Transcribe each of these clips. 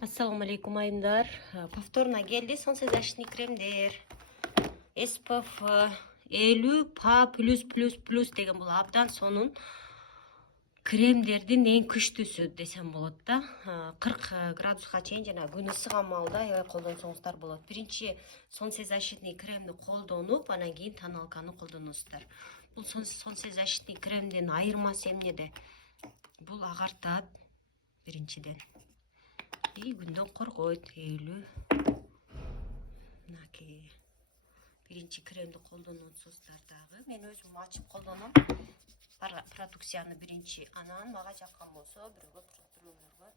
Ассаламу алейкум айымдар. Повторно келди солнцезащитный кремдер. SPF 50 PA+++ деген бул абдан сонун кремдердин эң күчтүүсү десем болот да. 40 градуска чейин жана күн ысыган маалда аябай колдонсоңуздар болот. Биринчи солнцезащитный кремди колдонуп, анан кийин тоналканы колдоносуздар. Бул солнцезащитный кремдин айырмасы эмнеде? Бул агартат биринчиден. И күндөн коргойт, эйлүү. Мынакей. Биринчи кремди колдонуп атсыздар дагы. Мен өзүм ачып колдоном. Продукцияны биринчи, анан мага жаккан болсо бирөөгө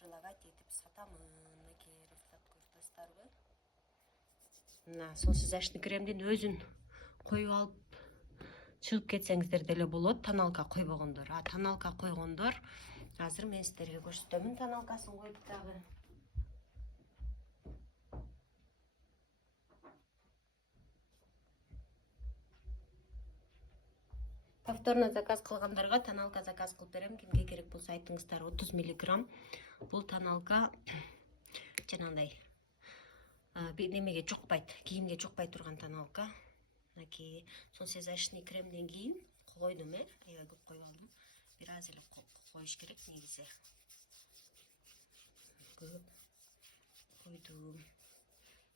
прилагать этип сатам. Мынакей рецепт көрсөтөсүздарбы? Мына солнцезащитный кремдин өзүн коюп алып чыгып кетсеңиздер деле болот, тоналка койбогондор. Тоналка койгондор азыр мен сиздерге көрсөтөмүн тоналкасын коюп дагы. Повторно заказ кылгандарга тоналка заказ кылып берем. Кимге керек болсо айтыңыздар. 30 мг. Бул тоналка жанагындай немеге жокпайт, кийимге жокпай турган тоналка. Мынакей солнцезащитный кремден кийин койдум, аябай көп коюп алдым. Бир аз эле коюш керек негизи. Көп койдум.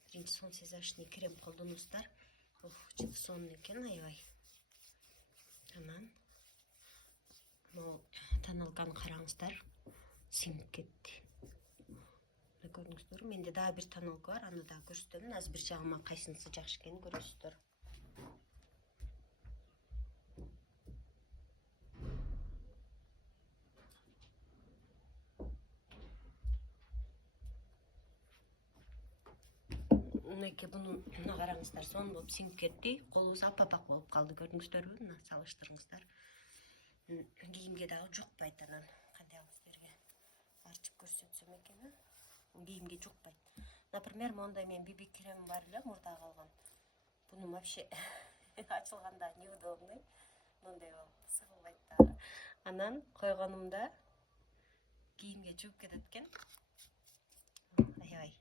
Биринчи солнцезащитный крем колдоносуздар. Жылы сонун экен аябай. Анан могу тоналканы караңыздар, сиңип кетти. Мына көрдүңүздөр, менде дагы бир тоналка бар, аны дагы көрсөтөмүн. Азыр бир жагыма кайсынысы жакшы экенин көрөсүздөр. Мынакей муну караңыздар, сонун болуп сиңип кетти. Колубуз апапак болуп калды, көрдүңүздөрбү? Мына салыштырыңыздар. Кийимге дагы жокпайт. Анан кандай кылып сиздерге ачып көрсөтсөм экен. Кийимге жокпайт. Например, мондай мен BB кремим бар эле, мурда калган. Буну вообще ачылганда неудобный. Мындай болуп сыгылбайт дагы. Анан койгонумда кийимге чыгып кетет экен. Аябай.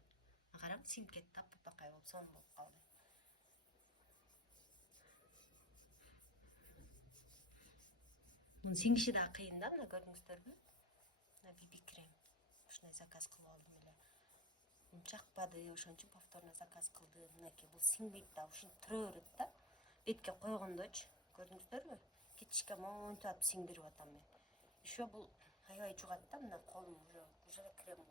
Караң, сиңип кетти, аппакай болуп сонун болуп калды. Мунун сиңиши да кыйын да, мына көрдүңүздөрбү? Мына BB крем. Ушундай заказ кылып алдым эле. Чакпады, ошон үчүн повторно заказ кылдым. Мынакей бул сиңбейт да, ушинтип тура берет да. Бетке койгондочу, көрдүңүздөрбү? Кетишке монтип сиңдирип атам мен. Еще бул аябай жугат да, мына колум уже крем